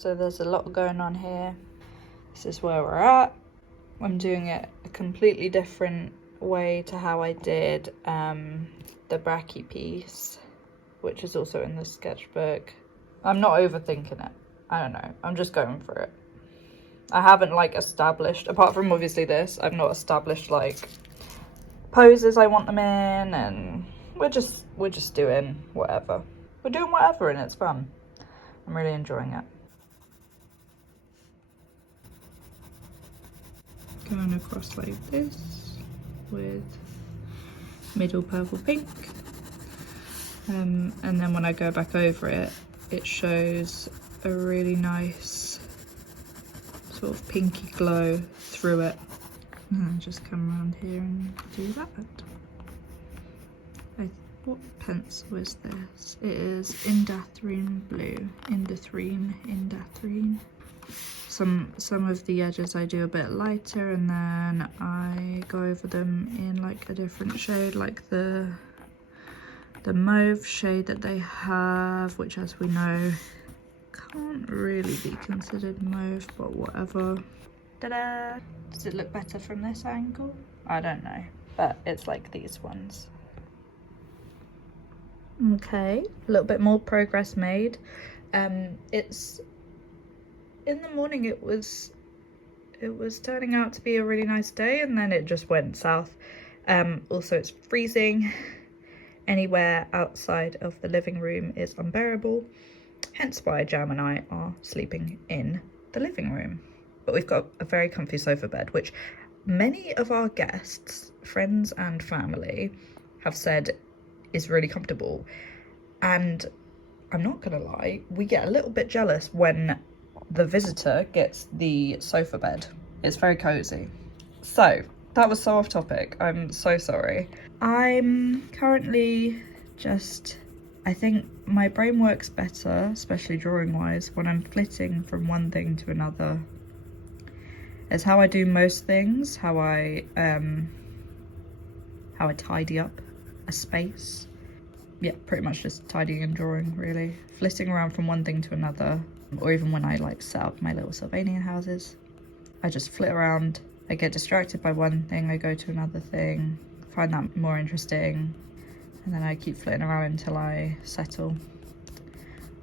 So there's a lot going on here. This is where we're at. I'm doing it a completely different way to how I did the brachy piece, which is also in the sketchbook. I'm not overthinking it. I don't know. I'm just going for it. I haven't like established, apart from obviously this, I've not established like poses I want them in, and we're just doing whatever. We're doing whatever and it's fun. I'm really enjoying it. Going across like this with middle purple pink. And then when I go back over it, it shows a really nice sort of pinky glow through it. And then just come around here and do that. What pencil is this? It is Indathrine Blue. Indathrine. Some of the edges I do a bit lighter, and then I go over them in like a different shade, like the mauve shade that they have, which as we know can't really be considered mauve, but whatever. Ta-da! Does it look better from this angle? I don't know, but it's like these ones. Okay, a little bit more progress made. It's in the morning. It was turning out to be a really nice day, and then it just went south. Also, it's freezing. Anywhere outside of the living room is unbearable. Hence why Jam and I are sleeping in the living room. But we've got a very comfy sofa bed, which many of our guests, friends and family, have said is really comfortable. And I'm not gonna lie, we get a little bit jealous when the visitor gets the sofa bed. It's very cozy. So that was so off topic. I'm so sorry. I'm currently just, I think my brain works better, especially drawing wise, when I'm flitting from one thing to another. It's how I do most things, how I tidy up a space. Yeah, pretty much just tidying and drawing, really. Flitting around from one thing to another, or even when I like set up my little Sylvanian houses. I just flit around, I get distracted by one thing, I go to another thing, find that more interesting, and then I keep flitting around until I settle.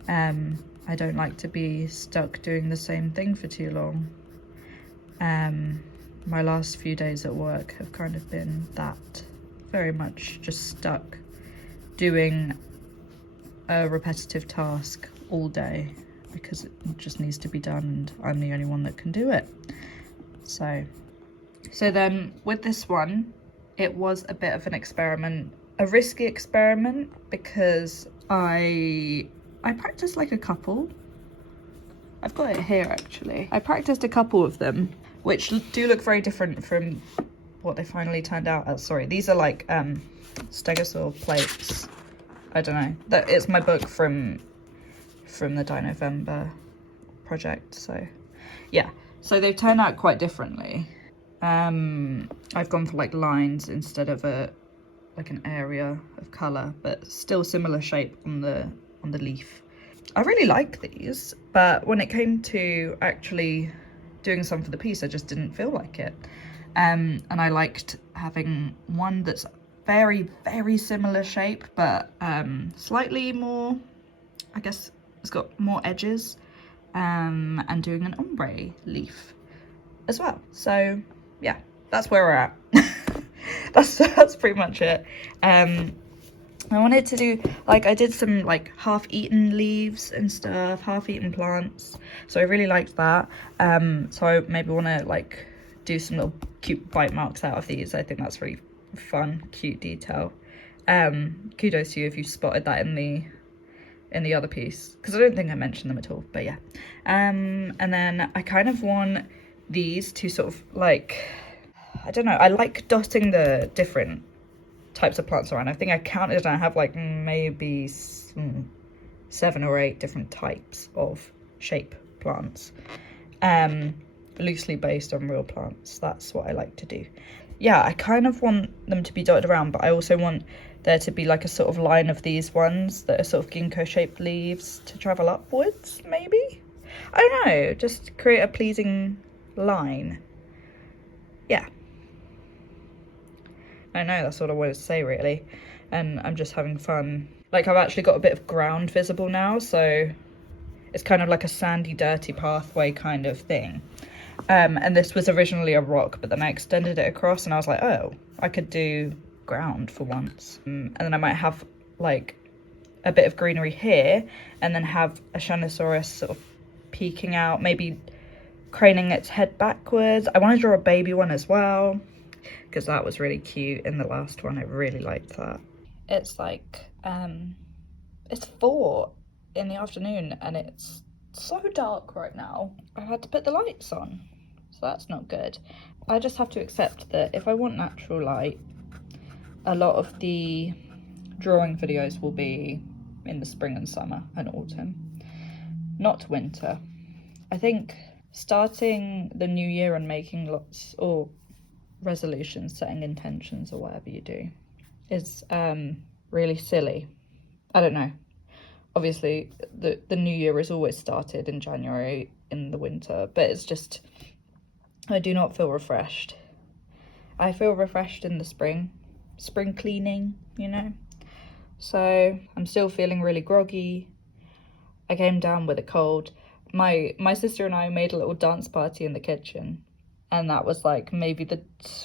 I don't like to be stuck doing the same thing for too long. My last few days at work have kind of been that, very much just stuck doing a repetitive task all day because it just needs to be done and I'm the only one that can do it. So then with this one, it was a bit of an experiment, a risky experiment, because I practiced like a couple. I've got it here actually. I practiced a couple of them, which do look very different from what they finally turned out as. Sorry, these are like stegosaur plates. I don't know. That it's my book from the Die November project. So yeah, so they've turned out quite differently. I've gone for like lines instead of like an area of color, but still similar shape on the leaf. I really like these, but when it came to actually doing some for the piece, I just didn't feel like it. And I liked having one that's very, very similar shape, but slightly more, I guess it's got more edges, and doing an ombre leaf as well. So yeah, that's where we're at. that's pretty much it. I wanted to do, like, I did some like half-eaten leaves and stuff, half-eaten plants, so I really liked that. So I maybe want to like do some little cute bite marks out of these. I think that's really fun, cute detail. Kudos to you if you spotted that in the other piece, because I don't think I mentioned them at all, but yeah. And then I kind of want these to sort of like, I don't know, I like dotting the different types of plants around. I think I counted and I have like maybe 7 or 8 different types of shape plants, loosely based on real plants. That's what I like to do. Yeah, I kind of want them to be dotted around, but I also want there to be like a sort of line of these ones that are sort of ginkgo shaped leaves to travel upwards, maybe. I don't know, just create a pleasing line. Yeah. I know, that's all I wanted to say really. And I'm just having fun. Like, I've actually got a bit of ground visible now, so it's kind of like a sandy, dirty pathway kind of thing. And this was originally a rock, but then I extended it across and I was like, oh, I could do ground for once. And then I might have like a bit of greenery here and then have a Shunosaurus sort of peeking out, maybe craning its head backwards. I want to draw a baby one as well, because that was really cute in the last one. I really liked that. It's like, it's 4 in the afternoon and it's so dark right now. I had to put the lights on, so that's not good. I just have to accept that if I want natural light, a lot of the drawing videos will be in the spring and summer and autumn, not winter. I think starting the new year and making lots, or resolutions, setting intentions or whatever you do, is really silly. I don't know. Obviously, the new year is always started in January in the winter, but it's just, I do not feel refreshed. I feel refreshed in the spring cleaning, you know? So I'm still feeling really groggy. I came down with a cold. My sister and I made a little dance party in the kitchen, and that was like maybe the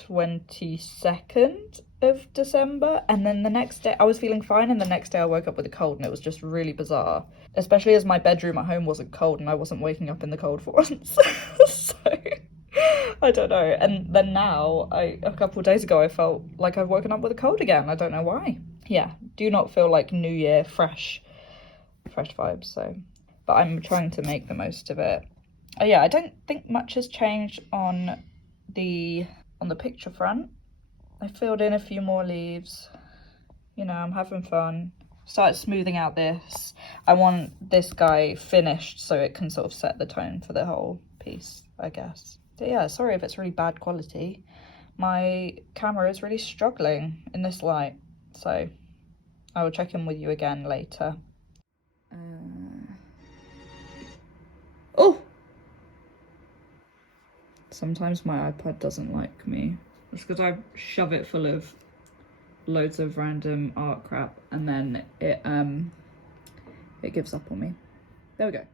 22nd of December, and then the next day I was feeling fine, and the next day I woke up with a cold, and it was just really bizarre, especially as my bedroom at home wasn't cold and I wasn't waking up in the cold for once. So I don't know. And then now, a couple of days ago, I felt like I've woken up with a cold again. I don't know why. Yeah, do not feel like New Year fresh vibes. So, but I'm trying to make the most of it. Oh yeah, I don't think much has changed on the picture front. I filled in a few more leaves. You know, I'm having fun. Started smoothing out this. I want this guy finished so it can sort of set the tone for the whole piece, I guess. But yeah, sorry if it's really bad quality. My camera is really struggling in this light, so I will check in with you again later. Oh! Sometimes my iPad doesn't like me. It's because I shove it full of loads of random art crap and then it gives up on me. There we go.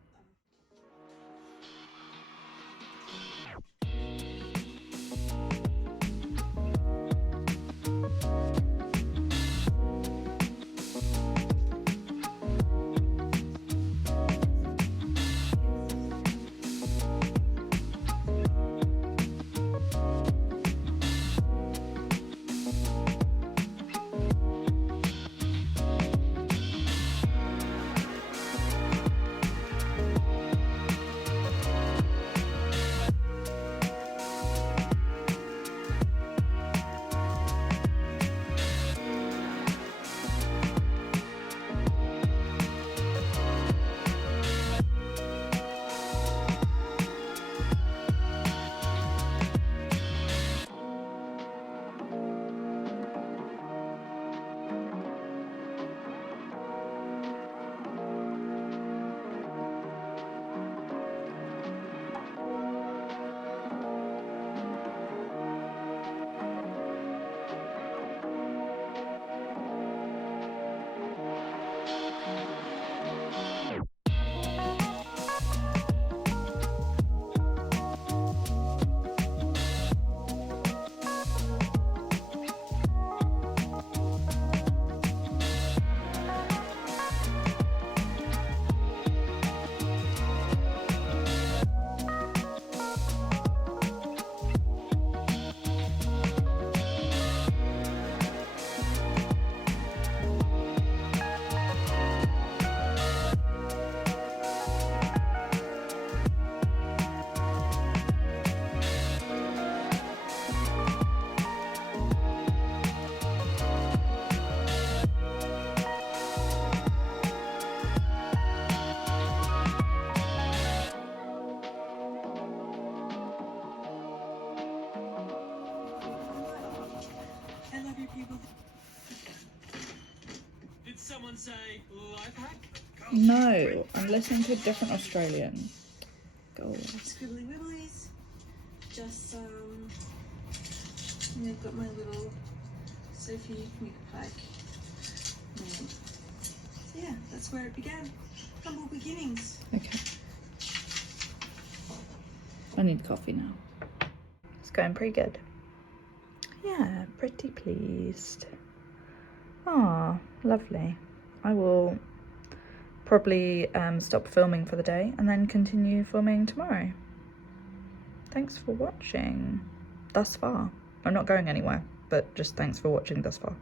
Did someone say life hack? No, I'm listening to a different Australian. scribbly wibblies. Just and I've got my little Sophie milk pack made. So yeah, that's where it began. Humble beginnings. Okay. I need coffee now. It's going pretty good. Yeah, pretty pleased. Ah, lovely. I will probably stop filming for the day and then continue filming tomorrow. Thanks for watching thus far. I'm not going anywhere, but just thanks for watching thus far.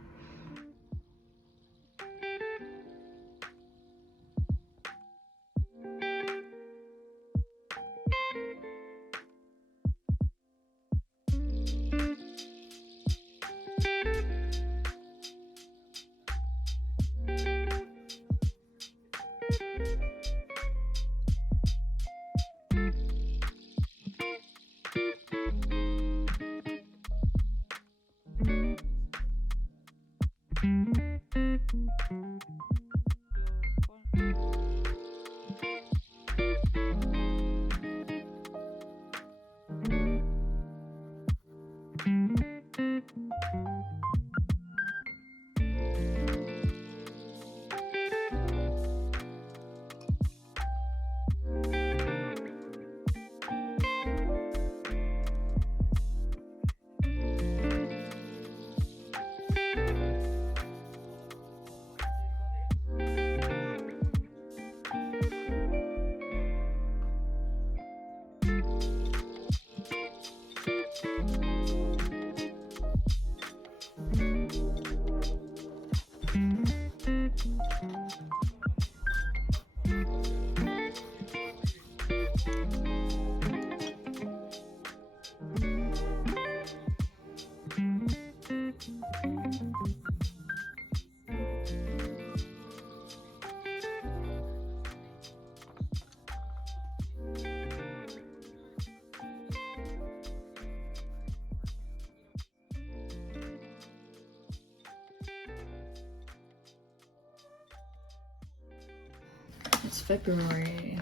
It's February.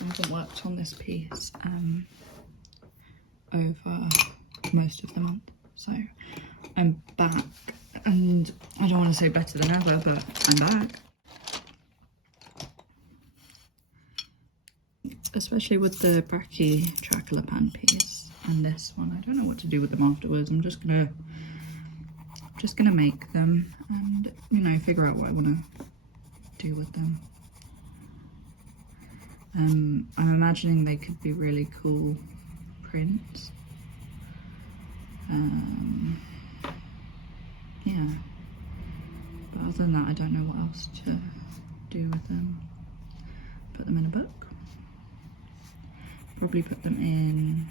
I haven't worked on this piece over most of the month, so I'm back, and I don't want to say better than ever, but I'm back. Especially with the brachytrachelopan piece and this one. I don't know what to do with them afterwards. I'm just gonna make them and, you know, figure out what I want to do with them. I'm imagining they could be really cool prints. Yeah, but other than that, I don't know what else to do with them. Put them in a book. Probably put them in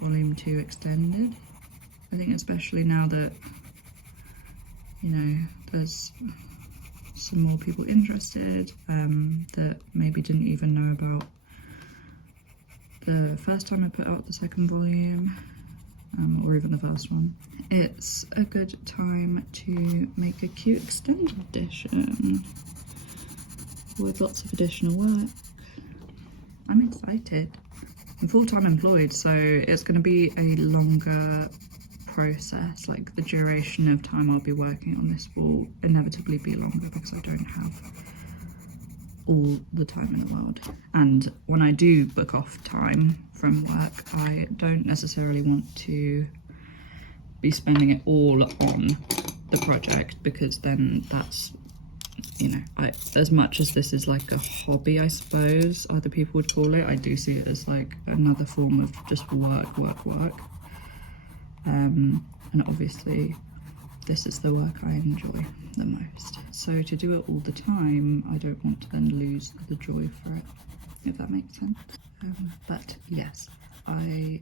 volume 2 extended. I think especially now that, you know, there's some more people interested that maybe didn't even know about the first time I put out the second volume, or even the first one. It's a good time to make a cute extended edition with lots of additional work. I'm excited. I'm full-time employed, so it's going to be a longer process. Like, the duration of time I'll be working on this will inevitably be longer because I don't have all the time in the world. And when I do book off time from work, I don't necessarily want to be spending it all on the project, because then that's, you know, as much as this is like a hobby, I suppose other people would call it, I do see it as like another form of just work. And obviously this is the work I enjoy the most. So to do it all the time, I don't want to then lose the joy for it, if that makes sense. But yes, I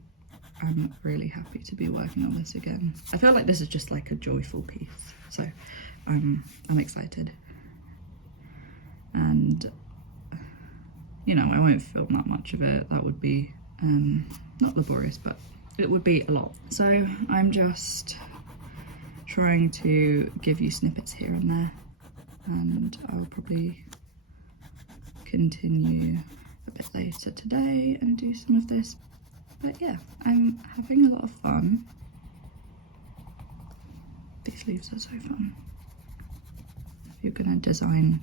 am really happy to be working on this again. I feel like this is just like a joyful piece, so I'm excited. And, you know, I won't film that much of it. That would be not laborious, but it would be a lot. So I'm just trying to give you snippets here and there, and I'll probably continue bit later today and do some of this. But yeah, I'm having a lot of fun. These leaves are so fun. If you're gonna design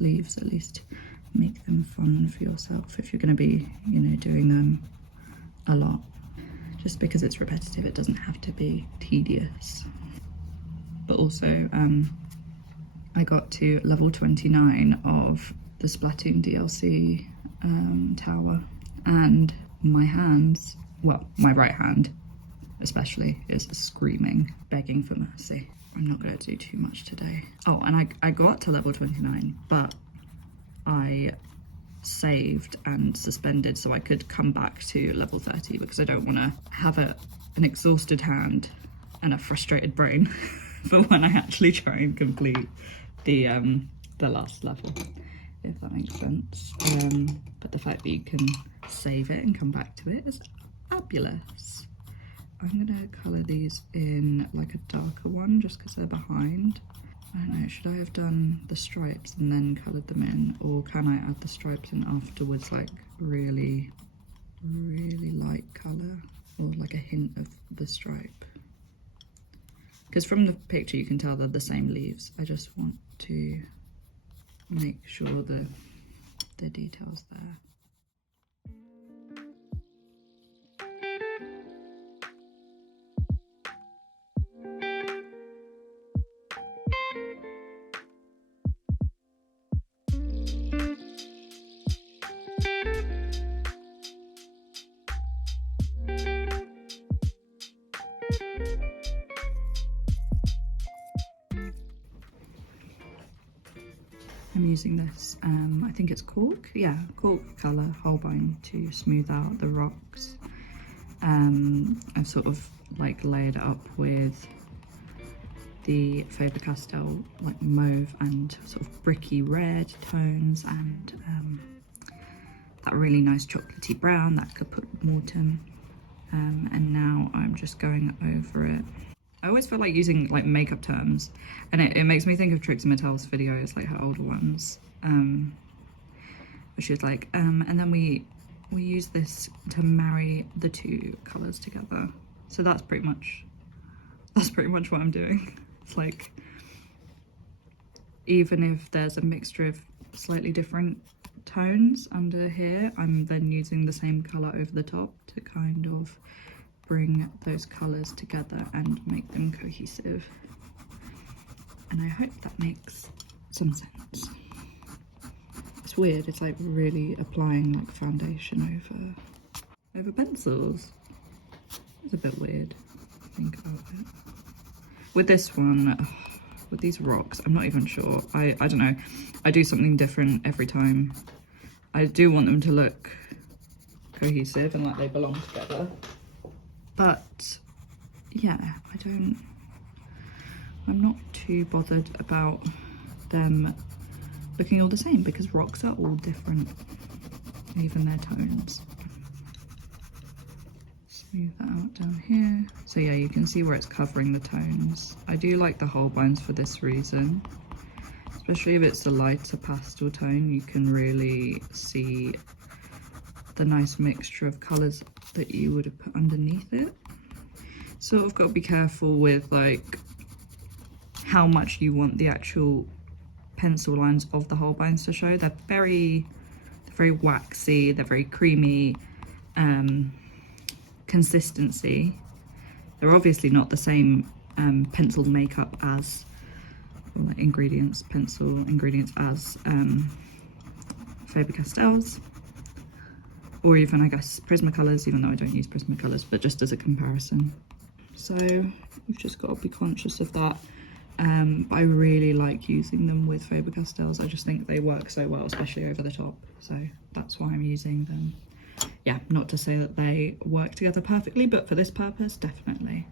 leaves, at least make them fun for yourself if you're gonna be, you know, doing them a lot. Just because it's repetitive, it doesn't have to be tedious. But also, I got to level 29 of the Splatoon DLC tower, and my hands, well, my right hand especially, is screaming, begging for mercy. I'm not going to do too much today. Oh, and I got to level 29, but I saved and suspended so I could come back to level 30 because I don't want to have an exhausted hand and a frustrated brain for when I actually try and complete the last level, if that makes sense. But the fact that you can save it and come back to it is fabulous. I'm gonna colour these in like a darker one just because they're behind. I don't know, should I have done the stripes and then coloured them in, or can I add the stripes in afterwards, like really, really light colour, or like a hint of the stripe? Because from the picture you can tell they're the same leaves. I just want to make sure the detail's there. I'm using this, I think it's cork, yeah, cork colour Holbein to smooth out the rocks. I've sort of like layered it up with the Faber-Castell like mauve and sort of bricky red tones, and that really nice chocolatey brown that Caput Mortem, and now I'm just going over it. I always feel like using like makeup terms, and it makes me think of Trixie Mattel's videos, like her older ones, where she was like, and then we use this to marry the two colours together. So that's pretty much what I'm doing. It's like, even if there's a mixture of slightly different tones under here, I'm then using the same colour over the top to kind of bring those colours together and make them cohesive. And I hope that makes some sense. It's weird, it's like really applying like foundation over pencils. It's a bit weird, think about it. With this one, with these rocks, I'm not even sure. I don't know, I do something different every time. I do want them to look cohesive and like they belong together. But yeah, I'm not too bothered about them looking all the same because rocks are all different, even their tones. Smooth that out down here. So yeah, you can see where it's covering the tones. I do like the Holbeins for this reason, especially if it's a lighter pastel tone. You can really see the nice mixture of colours that you would have put underneath it. Sort of got to be careful with like how much you want the actual pencil lines of the Holbeins to show. They're very waxy, they're very creamy consistency. They're obviously not the same pencil makeup as, or like pencil ingredients as Faber-Castells, or even I guess Prismacolors, even though I don't use Prismacolors, but just as a comparison. So you've just got to be conscious of that. But I really like using them with Faber-Castells. I just think they work so well, especially over the top. So that's why I'm using them. Yeah, not to say that they work together perfectly, but for this purpose, definitely.